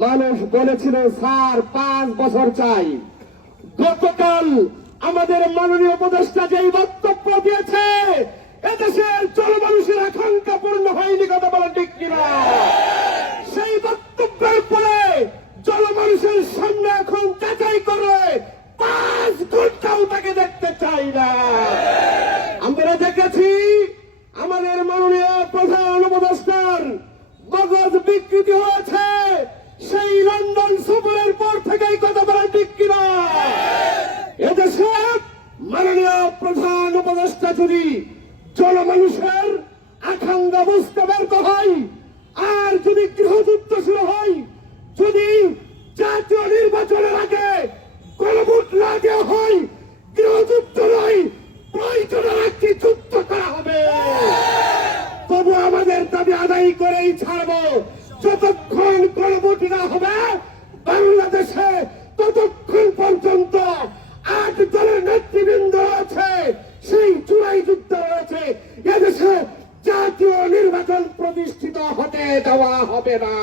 মানুষ বলেছিল স্যার 5 বছর চাই। গতকাল আমাদের মাননীয় উপদেষ্টা যেই বক্তব্য দিয়েছে, এদেশের জনমানুষের আকাঙ্ক্ষা পূর্ণ হয়নি, কথা বলা ঠিক কিনা? সেই বক্তব্যের পরে জনমানুষের সামনে এখন যাচাই করে 5 ঘন্টাও তাকে দেখতে চাই না। আমরা দেখেছি আমাদের মাননীয় প্রধান উপদেষ্টার মগজ বিকৃতি হয়েছে সেই লন্ডন সফরের পর থেকেই, কথা বলা ঠিক কিনা? এদেশে মাননীয় প্রধান উপদেষ্টা যদি জনমানুষের আকাঙ্ক্ষা বুঝতে ব্যর্থ হয়, আর যদি গৃহযুদ্ধ শুরু হয়, যদি জাতীয় নির্বাচনের আগে গণভোট না দেওয়া হয়, গৃহযুদ্ধ নয়, প্রয়োজনের একটি যুদ্ধ করা হবে। তবু আমাদের দাবি আদায় করেই ছাড়বো। যতক্ষণ গণভোট না হবে বাংলাদেশে, ততক্ষণ পর্যন্ত 8 দলের নেতৃবৃন্দ আছে, সেই জুলাই যুদ্ধ রয়েছে, এদেশে জাতীয় নির্বাচন প্রতিষ্ঠিত হতে দেওয়া হবে না।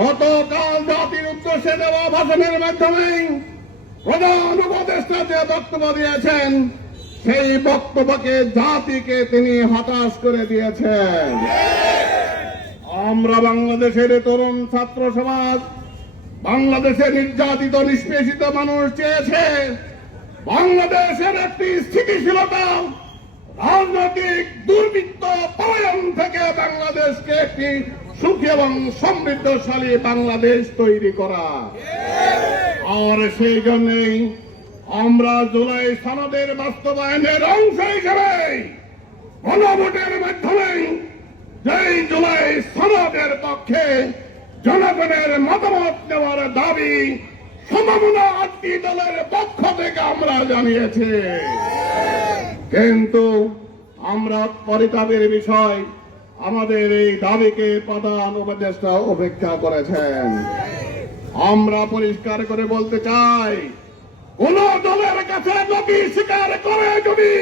গতকাল জাতির উদ্দেশ্যে দেওয়া ভাষণের মাধ্যমে প্রধান উপদেষ্টা যে বক্তব্য দিয়েছেন, সেই বক্তব্যকে জাতিকে তিনি হতাশ করে দিয়েছেন। আমরা বাংলাদেশের তরুণ ছাত্র সমাজ, বাংলাদেশের নির্যাতিত নিষ্পেষিত মানুষ চেয়েছে বাংলাদেশের একটি স্থিতিশীলতা, রাজনৈতিক দুর্বৃত্ত পলায়ন থেকে বাংলাদেশকে একটি সুখী এবং সমৃদ্ধশালী বাংলাদেশ তৈরি করা। আর সেই জন্যই আমরা জুলাই সনদের বাস্তবায়নের অংশ হিসেবে গণভোটের মাধ্যমে যেই জুলাই সনদের পক্ষে জনগণের মতামত নেওয়ার দাবি সমমনা 8টি দলের পক্ষ থেকে আমরা জানিয়েছি। কিন্তু আমরা পরিতাপের বিষয়, আমাদের এই দাবিকে প্রধান উপদেষ্টা উপেক্ষা করেছেন। আমরা পরিষ্কার করে বলতে চাই, কোন দলের কাছে নথি স্বীকার করে যদি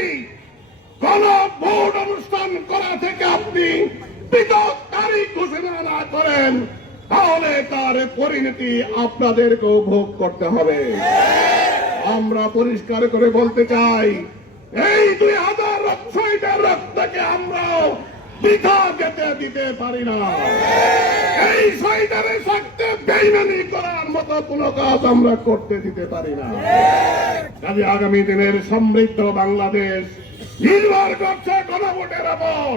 কোন ভোট অনুষ্ঠান করা থেকে আপনি পৃথক তারিখ ঘোষণা না করেন, তাহলে তার পরিণতি আপনাদেরকেও ভোগ করতে হবে। আমরা পরিষ্কার করে বলতে চাই, এই 2006 রক্তকে আমরাও বৃথা যেতে দিতে পারি না। এই শহীদের সাথে বেইমানি করার মতো কোনো কাজ আমরা করতে দিতে পারি না। কাজে আগামী দিনের সমৃদ্ধ বাংলাদেশ নির্ভর করছে গণভোটের উপর।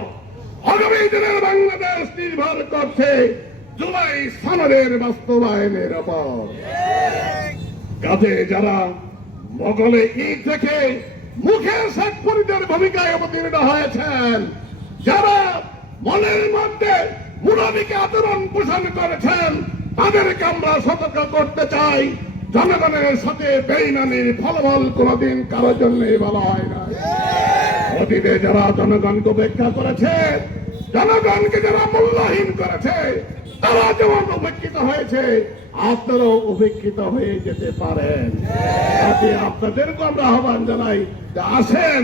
আগামী দিনের বাংলাদেশ নির্ভর করছে জুলাই সনদের বাস্তবায়নের উপর। কাজে যারা মোগলে ঈদ থেকে মুখে শেখ ফরিদের ভূমিকায় অবতীর্ণ হয়েছেন, যারা মনের মধ্যে মুনাফিকে আচরণ পোষণ করেছেন, তাদেরকে আমরা সতর্ক করতে চাই, জনগণের সাথে বেইমানির ফলাফল কোনদিন কারোর জন্য ভালো হয় না। অতীতে যারা জনগণকে উপেক্ষা করেছে, জনগণকে যারা মূল্যহীন করেছে, তারা যেমন উপেক্ষিত হয়েছে, আপনারাও উপেক্ষিত হয়ে যেতে পারেন। আপনাদেরকে আমরা আহ্বান জানাই, আসেন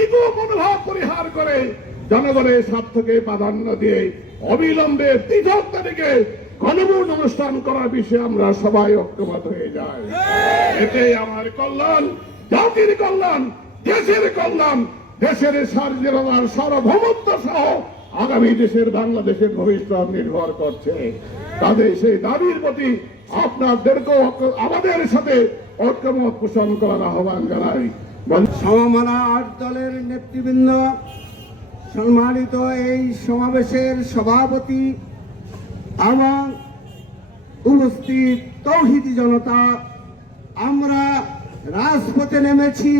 ইগো মনোভাব পরিহার করে জনগণের স্বার্থকে প্রাধান্য দিয়ে অবিলম্বে পৃথক তারিখে গণভোট অনুষ্ঠান করার বিষয়ে আমরা সবাই ঐক্যবদ্ধ হয়ে যাই। এতে আমার কল্যাণ, জাতির কল্যাণ, দেশের কল্যাণ, দেশের স্বাধীনতার সার্বভৌমত্ব সহ আগামী দেশের বাংলাদেশের ভবিষ্যৎ নির্ভর করছে। তাদের সেই দাবির প্রতি আপনাদেরকেও আমাদের সাথে ঐক্যমত পোষণ করার আহ্বান জানাই। সমমনা 8 দলের নেতৃবৃন্দ, সম্মানিত এই সমাবেশের সভাপতি এবং উপস্থিত তৌহিদি জনতা, আমরা রাজপথে নেমেছি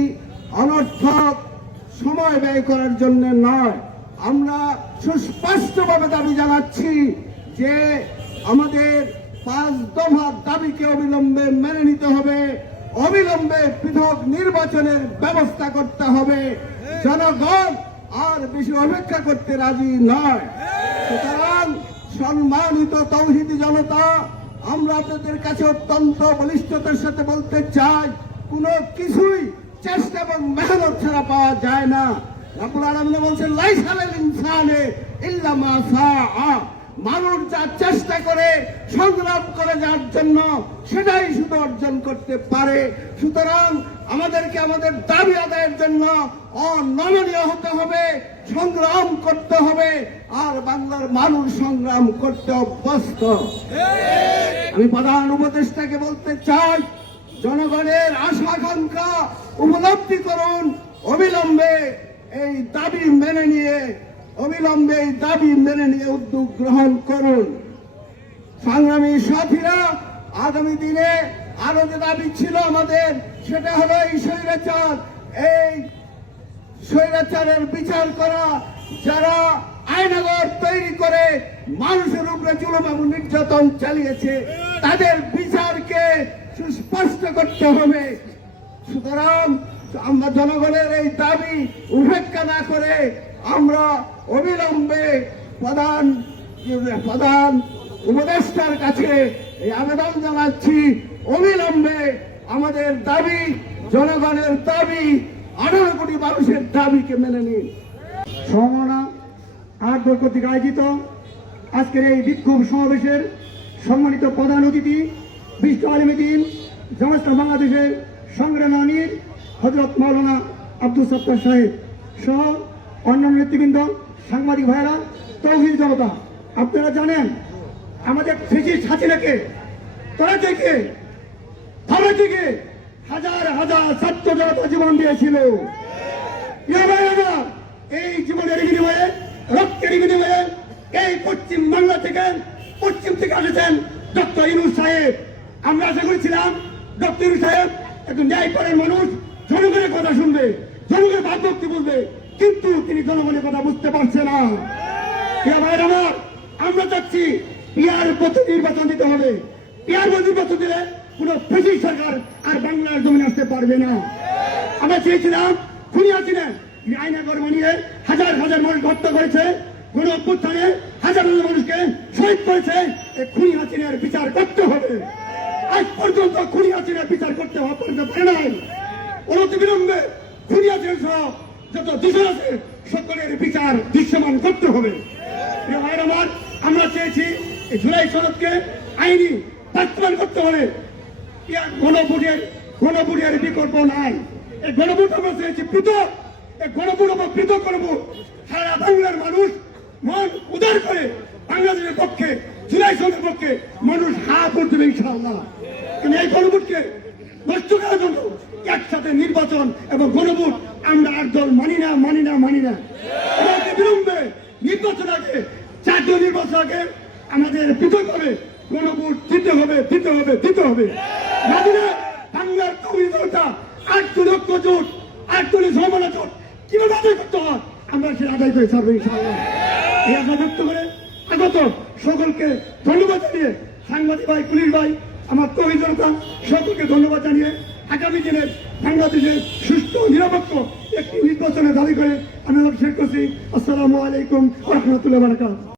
অনর্থক সময় ব্যয় করার জন্য নয়। আমরা সুস্পষ্টভাবে দাবি জানাচ্ছি যে আমাদের 5 দফা দাবিকে অবিলম্বে মেনে নিতে হবে, অবিলম্বে পৃথক নির্বাচনের ব্যবস্থা করতে হবে। জনগণ আর বেশি অপেক্ষা করতে রাজি নয়। সুতরাং সম্মানিত তৌহিদি জনতা, আমরা আপনাদের কাছে অত্যন্ত বলিষ্ঠতার সাথে বলতে চাই, কোনো কিছুই চেষ্টা এবং মেহনত ছাড়া পাওয়া যায় না। রব্বুল আলামিন বলছেন, লাইসা লিল ইনসানি ইল্লা মা সাআ, মানুষ যা চেষ্টা করে সংগ্রাম করে যার জন্য সেটাই শুধু অর্জন করতে পারে। সুতরাং আমাদেরকে আমাদের দাবি আদায়ের জন্য অনমনীয় হতে হবে, সংগ্রাম করতে হবে, আর বাংলার মানুষ সংগ্রাম করতে অভ্যস্ত। আমি প্রধান উপদেষ্টাকে বলতে চাই, জনগণের আশা আকাঙ্ক্ষা উপলব্ধি করুন, অবিলম্বে এই দাবি মেনে নিয়ে উদ্যোগ গ্রহণ করুন। সংগ্রামী সাথীরা, আগামী দিনে আরো যে দাবি ছিল আমাদের, সেটা হলো এই স্বৈরাচারের বিচার করা, যারা আইনাগর তৈরি করে মানুষের উপরে জুলুম এবং নির্যাতন চালিয়েছে, তাদের বিচারকে সুস্পষ্ট করতে হবে। সুতরাং আমরা জনগণের এই দাবি উপেক্ষা না করে আমরা অবিলম্বে প্রধান উপদেষ্টার কাছে এই আবেদন জানাচ্ছি, অবিলম্বে আমাদের দাবি, জনগণের দাবি, 18 কোটি মানুষের দাবিকে মেনে নিন। সমমনা আটদল কর্তৃক আয়োজিত আজকের এই বিক্ষোভ সমাবেশের সম্মানিত প্রধান অতিথি বিশিষ্ট আলিমুদ্দিন জামাত বাংলাদেশের সংগ্রামী আমির হযরত মাওলানা আব্দুল সত্তার সাহেব সহ অন্যান্য নেতৃবৃন্দ, সাংবাদিক ভাইয়েরা, তৌহিদ জনতা, আপনারা জানেন আমাদের ফ্যাসিস্ট হাসিনাকে তারা থেকে হাজার হাজার ছাত্র জনতা জীবন দিয়েছিল। এই জীবনের বিনিময়ে, রক্তের বিনিময়ে এই পশ্চিম বাংলা থেকে, পশ্চিম থেকে আসেছেন ডক্টর ইউনূস সাহেব। আমরা আশা করেছিলাম ডক্টর ইউনূস সাহেব একজন ন্যায়পরায়ণ মানুষ, জনগণের কথা শুনবে, জনগণের ভাবমূর্তি বুঝবে, কিন্তু তিনি জনগণের কথা বুঝতে পারছে না। আমরা চাচ্ছি পিয়ার পদ্ধতি নির্বাচন দিতে হবে। পিয়ার নির্বাচন দিলে কোন ফ্যাসিস্ট সরকার আর বাংলার জমিনে আসতে পারবে না। আমরা চেয়েছিলাম খুনি হাসিনা আইনাগর বানিয়ে হাজার হাজার মানুষ হত্যা করেছে, গণ অভ্যুত্থানে হাজার হাজার মানুষকে শহীদ করেছে, এই খুনি হাসিনার বিচার করতে হবে। আজ পর্যন্ত খুনি হাসিনার বিচার করতে পারে নাই। অনতিবিলম্বে খুনি হাসিনা সহ যত দূষণ আছে সকলের বিচার দৃশ্যমান করতে হবে। আমরা চেয়েছি এই জুলাই সনদকে আইনি বাস্তবায়ন করতে হবে। গণভোটের বিকল্প নাই। এই গণভোট আমরা চেয়েছি পৃথক, এই গণভোট আমরা পৃথক করবো। সারা বাংলার মানুষ মন উদার করে বাংলাদেশের পক্ষে, জুলাই সনদের পক্ষে মানুষ হাত করতে দেবে ইনশাআল্লাহ। কিন্তু এই গণভোটকে নষ্ট করার জন্য একসাথে নির্বাচন এবং গণভোট আমরা একদল মানি না। বিলম্বে নির্বাচন আগে, জাতীয় নির্বাচন আগে আমাদের পৃথক হবে গণভোট দিতে হবে। বাংলার কমিউনিটা 8 লক্ষ জোট, 8 সমমনা জোট কিভাবে আদায় করতে হয় আমরা সে আদায় করে ছাড়বো ইনশাআল্লাহ। এই আশা ব্যক্ত করে আগত সকলকে ধন্যবাদ জানিয়ে, সাংবাদিক ভাই, পুলিশ ভাই, আমার কর্মী জনতা সকলকে ধন্যবাদ জানিয়ে আগামী দিনে বাংলাদেশের সুষ্ঠু নিরপেক্ষ একটি নির্বাচনের দাবি করে আমি শেষ করছি। আসসালামু আলাইকুম ওয়া রাহমাতুল্লাহি ওয়া বারাকাতুহু।